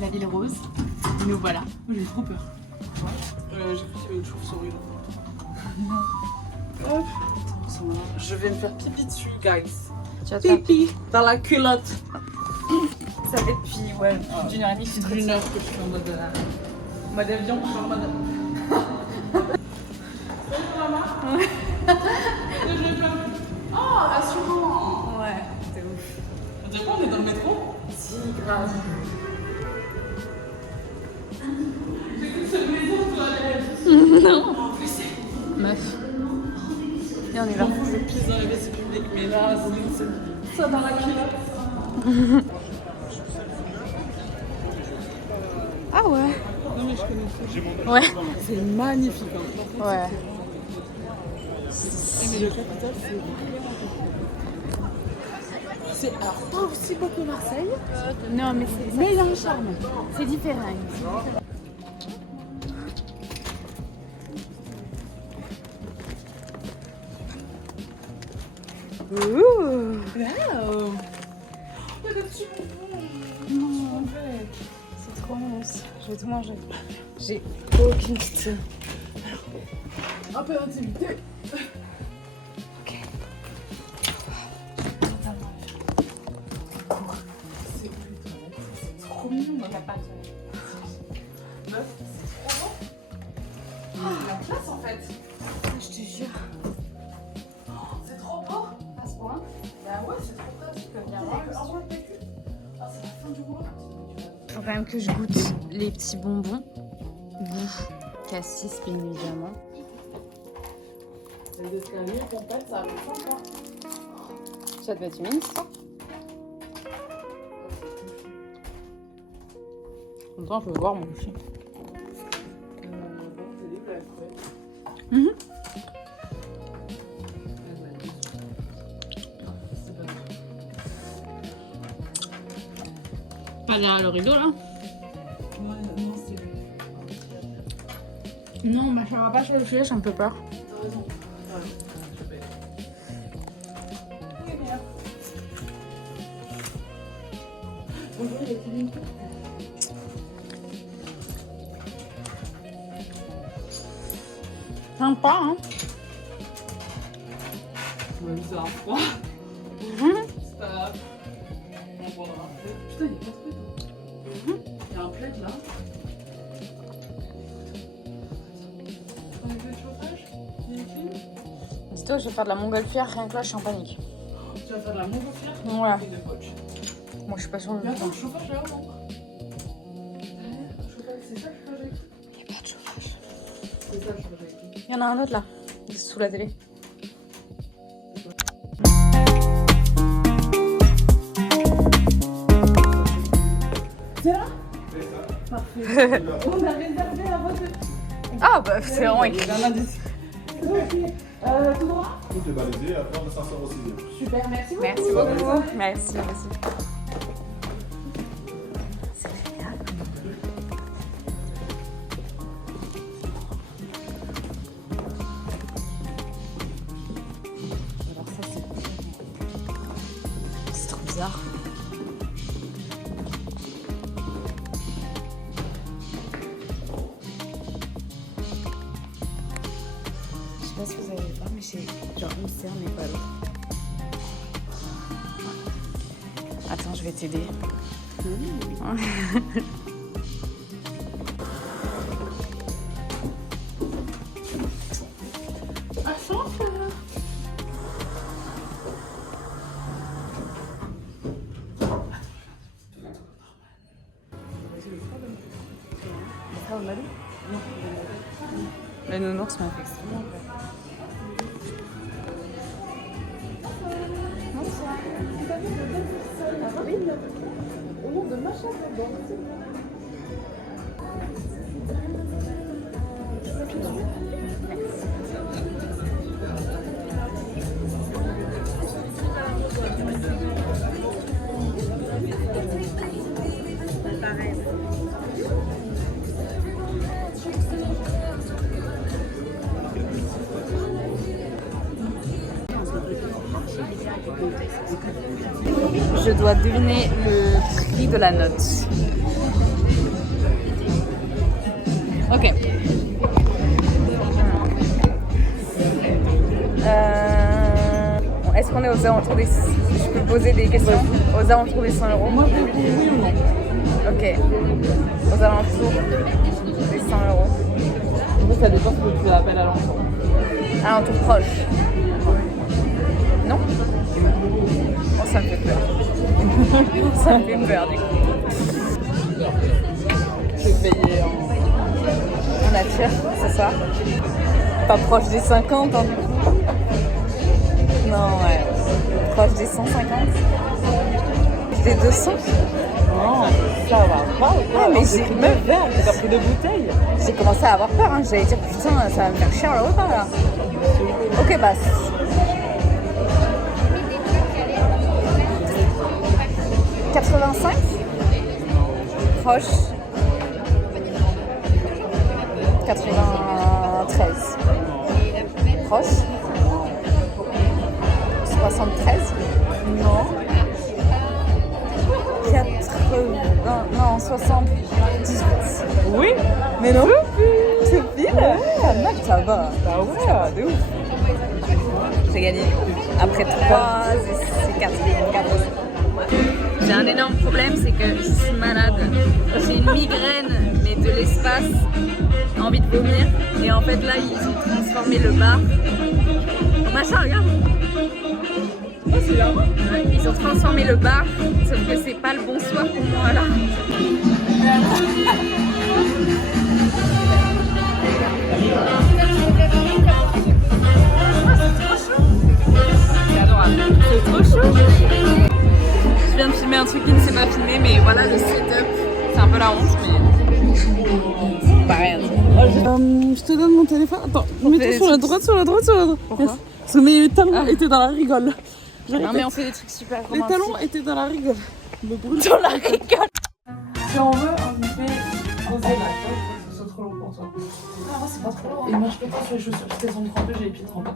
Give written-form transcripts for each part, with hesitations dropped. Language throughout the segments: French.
la ville rose. Et nous voilà. J'ai trop peur. J'ai cru qu'il y avait une chauve-souris là. Hop. Je vais me faire pipi dessus, guys. Tu vas te faire Pipi dans la culotte. ça fait depuis ouais, plus d'une heure et demie que je suis D'une heure que je suis en mode avion, je suis en mode. Salut maman. Oh, rassurant. Ouais, c'est ouf. On dirait pas on est dans le métro. Si, grave. J'écoute cette maison, toi, Non. Meuf. Et on y va. je pisse dans les WC publics, mais là, c'est ça dans la culotte. Ah ouais. Non, mais je connais ça. Ouais. C'est magnifique. Hein. Ouais. Mais le capital, c'est alors pas aussi beau que Marseille, Non, mais mais il y a un charme. c'est différent. Ouh. Wow. Il y a des petits bonbons. Non. C'est trop mousse. Je vais tout manger. J'ai aucune idée. Un peu d'intimité. Ok. C'est trop mignon. On n'a pas de... Meuf, c'est trop beau. La classe en fait. Je te jure. C'est trop beau. À ce point. Bah ouais, c'est trop pratique. Viens voir. Ah, c'est la fin du rouleau. Faut quand même que je goûte les petits bonbons. Goût cassis, bien évidemment. Les escaliers, compète, ça arrive sympa. Ça doit être une ça. En même temps, je peux voir mon chien. Pas derrière le rideau là. Non, c'est lui. Non, bah ça va pas sur le sujet, j'ai un peu peur. T'as raison. Bonjour, il y a Kevin. Sympa, hein. Ouais, c'est un froid. C'est pas grave. On prendra un plaid. Putain, il y a pas de plaid. Il y a un plaid là. On est fait de chauffage. Il est clean. Dis-toi, je vais faire de la montgolfière, rien que là, je suis en panique. Tu vas faire de la montgolfière. Ouais. Et de poche. Moi, je suis pas sûre de Mais le attends, faire. le chauffage là-haut, non? Chauffage, c'est ça le chauffage électrique? Il n'y a pas de chauffage. C'est ça le chauffage électrique. Il y en a un autre là, sous la télé. C'est là? Parfait. On a réservé la voiture. Ah bah c'est vraiment écrit. Il y en a des... Tout droit? Tout est balisé, après on s'asseoir aussi. Super, merci beaucoup. Merci beaucoup. Merci, merci. C'est génial. Alors ça c'est... C'est trop bizarre. Je sais pas si vous allez voir, mais j'ai genre une serre mais pas l'autre. Attends, je vais t'aider. Ah, chante. Ça, on a lu? Le nounours m'a fait extrêmement peur. Au nom de machin dedans. Je dois deviner le prix de la note. Ok. Est-ce qu'on est aux alentours des... Je peux poser des questions aux alentours des 100 €? Moi, je réponds oui ou non. Ok. Aux alentours des 100 €. Moi, ça dépend ce que tu appelles à l'enfant. Alentours proches. Non? Oh, ça me fait peur. Ça me fait peur du coup. Je vais payer en... En nature, c'est ça? Pas proche des 50 hein, du coup. Non, ouais. Proche des 150. Des 200. Non, ça va pas ou quoi? Ah, mais j'ai j'ai pris même- deux verres, j'ai pas pris de bouteilles. J'ai commencé à avoir peur, hein. J'allais dire putain, ça va me faire cher le repas là. Ok, bah. 85 proche. 93 proche. 73 non. 80 non 78 Oui? mais non c'est pile pas mal ça va Bah ouais, de ouf. j'ai gagné après 3 et 4 j'ai un énorme problème, c'est que je suis malade, j'ai une migraine mais de l'espace, envie de vomir et en fait là ils ont transformé le bar en machin, regarde. Ah, c'est bien. Ouais, ils ont transformé le bar, sauf que c'est pas le bon soir pour moi là. C'est adorable. C'est trop chaud. Je viens de filmer un truc qui ne s'est pas filmé, mais voilà le setup. C'est un peu la honte, mais pas rien. Je te donne mon téléphone. Attends, mets-toi sur la droite, sur la droite, sur la droite. Pourquoi? Parce que mes talons étaient dans la rigole. Non mais on fait des trucs super Les romantiques. talons étaient dans la rigole. Me brûle. Dans la rigole. Si on veut, on fait poser la cloche parce que c'est trop long pour toi. Ah, moi, c'est pas trop long. Et moi, je peux pas sur les chaussures. Parce qu'elles sont trempées, j'ai les pieds trempés.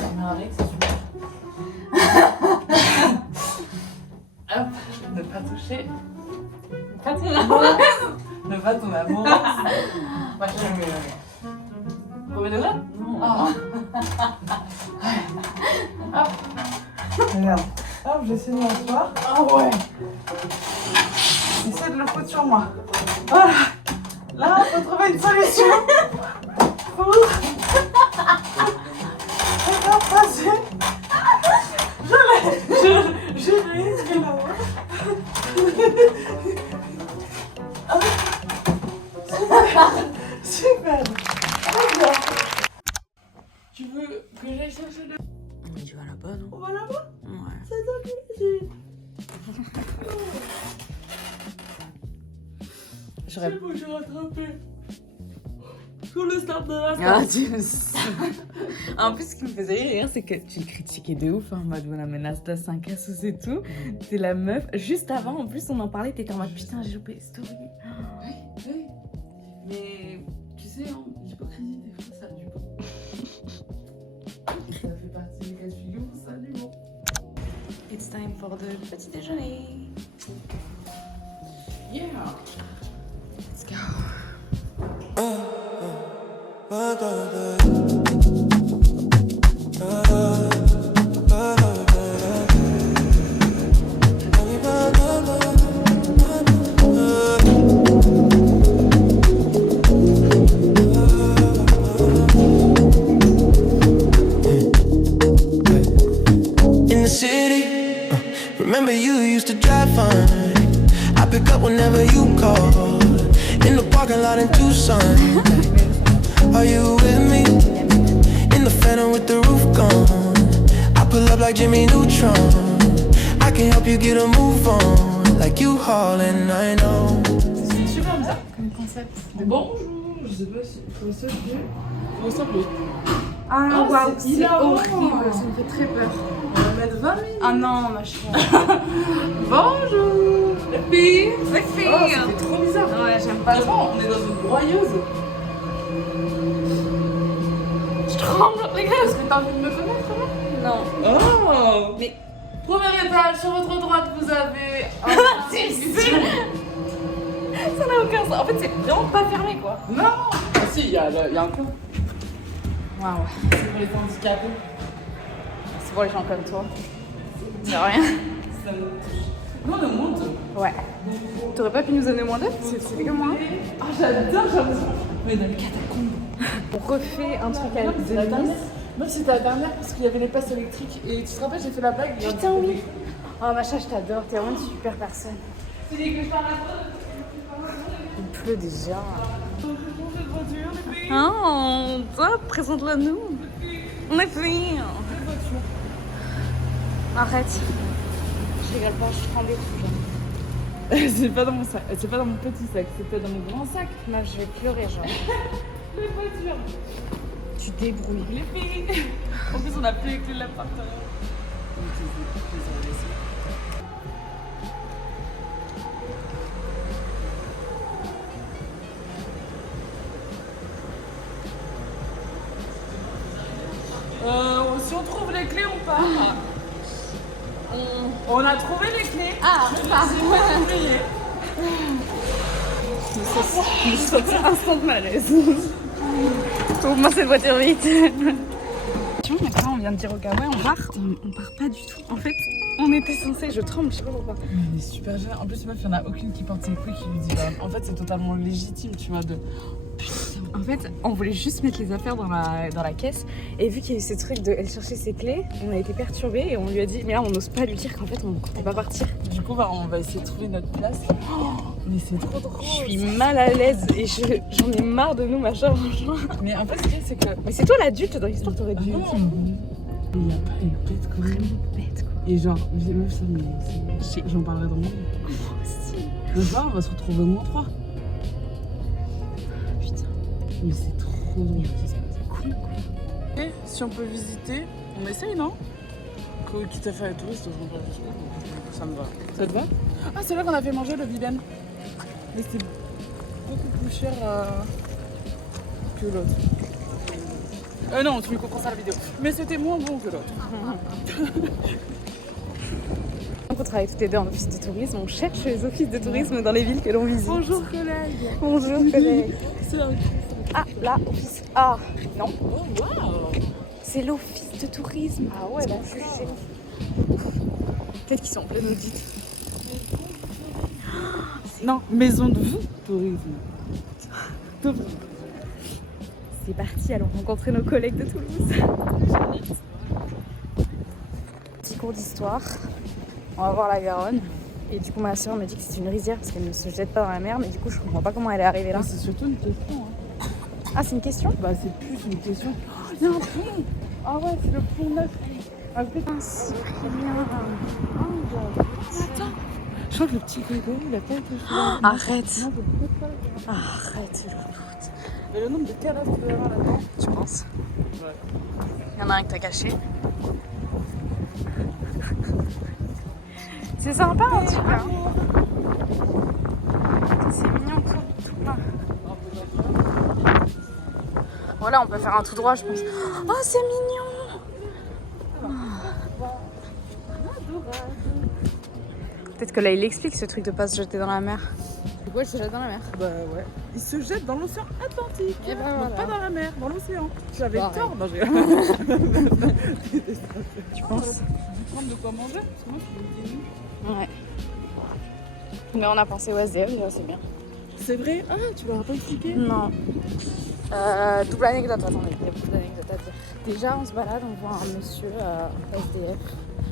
On a un règle, c'est super. Hop, ne pas toucher. Pas ton amour. Ne pas ton amour. Moi, je mets. Premier degré? Non. Ah. Hop. Regarde. Hop, j'essaie de m'asseoir. Ah ouais. Essaie de le foutre sur moi. Voilà. Là, il faut trouver une solution pour faire passer. Je risque là-bas. Super. Super. Très bien. Tu veux que j'aille chercher le... On y va là-bas, non? On va là-bas? Ouais. C'est toi qui l'as dit. J'aurais... C'est bon, j'ai rattrapé. Sur le start de la Ah, start. Dieu. En plus, ce qui me faisait rire, c'est que tu le critiquais de ouf, hein, en mode on amène Asta 5 assos et tout. T'es la meuf. Juste avant, en plus, on en parlait, t'étais en mode putain, j'ai loupé les stories. Oui, oui. Mais tu sais, hein, l'hypocrisie, des fois, ça a du bon. Ça fait partie des cas de figure, ça a du bon. It's time for the petit déjeuner. Yeah. Let's go. In the city, remember you used to drive fine. I pick up whenever you call. In the parking lot in Tucson. Are you with me? In the Phantom with the roof gone. I pull up like Jimmy Neutron. I can help you get a move on. Like you hauling, I know. C'est super bizarre comme concept. Bonjour, je sais pas si faut s'appeler. Faut s'appeler. Ah, Oh, waouh, c'est c'est hilarant. horrible, ça me fait très peur. On va mettre 20 minutes. Ah non, ma chère. Bonjour les filles. Les filles. Oh, ça fait trop bizarre. Ouais, j'aime pas trop. Franchement, on est dans une broyeuse. Je tremble, regarde. Est-ce que t'as envie de me connaître là? Non. Oh. Mais- Premier étage, sur votre droite, vous avez un... Ça n'a aucun En fait, c'est vraiment pas fermé quoi. Non. Ah si, il y a un coin. Waouh. C'est pour les handicapés. C'est pour les gens comme toi. De rien. Ça me touche. Nous, on est monte. Ouais. T'aurais pas pu nous donner moins d'œufs? C'est que moi. Ah, j'adore, j'adore. Mais dans les catacombes. On refait un truc avec C'est la dernière. Même c'était la dernière parce qu'il y avait les passes électriques. Et tu te rappelles, j'ai fait la blague. Putain, oui. Oh, Macha, je t'adore. T'es vraiment une super personne. Tu dis que je parle à toi. Il pleut déjà. Oh, toi, présente-la nous. On est fait. Arrête. Je rigole pas, je prends des trucs. C'est pas dans mon sac, c'est pas dans mon petit sac, c'était dans mon grand sac. Là, je vais pleurer, genre. Les voitures. Tu débrouilles. Les filles. En plus, on a plus les clés de l'appartement. Si on trouve les clés, on part. On a trouvé les clés. Ah, on part. Instant de malaise. Trouve-moi cette voiture vite. Tu vois, maintenant on vient de dire au gars, ouais, on part. On part pas du tout. En fait, on était censé, je tremble, je sais pas pourquoi. Il est super gênant. En plus, meuf, il n'y en a aucune qui porte ses couilles qui lui dit bah, en fait, c'est totalement légitime, tu vois. En fait, on voulait juste mettre les affaires dans la caisse. Et vu qu'il y a eu ces trucs de elle chercher ses clés, on a été perturbés et on lui a dit, mais là, on n'ose pas lui dire qu'en fait, on comptait pas partir. Du coup, on va essayer de trouver notre place. Oh, mais c'est trop drôle. Je suis mal à l'aise et j'en ai marre de nous, machin, franchement. Mais en fait, ce qu'il y a, c'est que. Mais c'est toi l'adulte dans l'histoire, t'aurais dû. Non, il n'y a pas les bêtes quand même. Bête, quoi. Et genre, j'ai meuf, ça, mais j'en parlerai dans mon livre. Le soir, on va se retrouver au moins 3. Putain. Mais c'est trop drôle. C'est cool, quoi. Et si on peut visiter, on essaye, non? Quitte à faire les touristes, on va jusqu'au bout. Ça me va. Ça te va? Ah, c'est là qu'on a fait manger le vilaine. Mais c'était beaucoup plus cher que l'autre. Non, tu me comprends ça la vidéo. Mais c'était moins bon que l'autre. On travaille toutes les deux en office de tourisme. On cherche les offices de tourisme dans les villes que l'on visite. Bonjour collègue. Bonjour collègue. C'est un... Ah, là, office. Ah, non. Oh, waouh. C'est l'office de tourisme. Ah ouais, là, c'est chez. Peut-être qu'ils sont en plein audit. Non, maison de vous, tourisme. C'est parti, allons rencontrer nos collègues de Toulouse. Petit cours d'histoire. On va voir la Garonne. Et du coup, ma soeur me dit que c'est une rizière parce qu'elle ne se jette pas dans la mer. Mais du coup, je comprends pas comment elle est arrivée là. C'est surtout une question. Hein. Ah, c'est une question? Bah, c'est plus une question. Oh, il y a un pont. Ah ouais, c'est le pont neuf. Ah, peut-être un C'est bien. Attends. Je crois que le petit Grégory, il a pas été fait. Arrête. Non, Arrête, le foot. mais le nombre de cadavres qu'il doit y avoir là-dedans. Tu penses? Ouais. Il y en a un que t'as caché. C'est sympa en tout cas. C'est mignon tout plein. Voilà, on peut faire un tout droit, je pense. Oh, c'est mignon! Peut-être que là, il explique ce truc de pas se jeter dans la mer. Pourquoi il se jette dans la mer? Bah ouais. Il se jette dans l'océan Atlantique. Et ben Donc voilà. pas dans la mer, dans l'océan. J'avais Pareil. tort. Non, j'ai... Tu penses? Tu prendre de quoi manger? Parce que moi, je suis une Ouais. Mais on a pensé au SDF, déjà, c'est bien. C'est vrai? Ah, tu leur as pas expliqué? Non. Double anecdote, attendez, il y a beaucoup d'anecdotes à dire. Déjà, on se balade, on voit un monsieur SDF.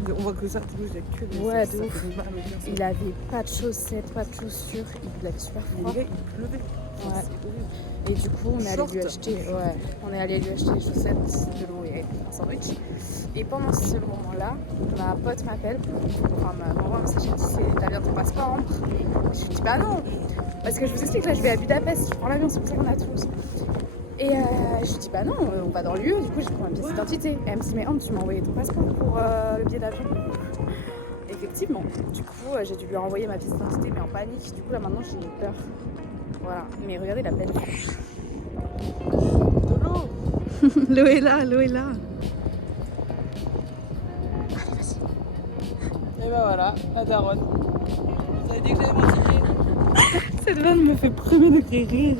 On voit que ça, Toulouse, il y a que des... Ouais, ça de fait ouf. mal au cœur, ça. Il avait pas de chaussettes, pas de chaussures, il avait super Mais froid. les gars, il pleuvait. Ouais. C'est horrible. Et du coup, on est allé lui Short. acheter, on est allé lui acheter des chaussettes, de l'eau et un sandwich. Et pendant ce moment-là, ma pote m'appelle, m'envoie un message, elle dit t'as bien ton passeport? Je lui dis bah non, parce que je vous explique, là je vais à Budapest, je prends l'avion, c'est pour ça qu'on est à Toulouse. Et je lui dis bah non, on va dans le lieu, du coup j'ai pris ma pièce d'identité. Et elle me dit mais Ambre, tu m'as envoyé ton passeport pour le billet d'avion? Effectivement, du coup j'ai dû lui renvoyer ma pièce d'identité mais en panique, du coup là maintenant j'ai peur. Voilà, mais regardez la belle vue. De l'eau. L'eau est là, l'eau est là. Et ben voilà, la daronne. Vous avez dit que j'avais mon ticket. C'est Cette vanne me fait premier degré rire.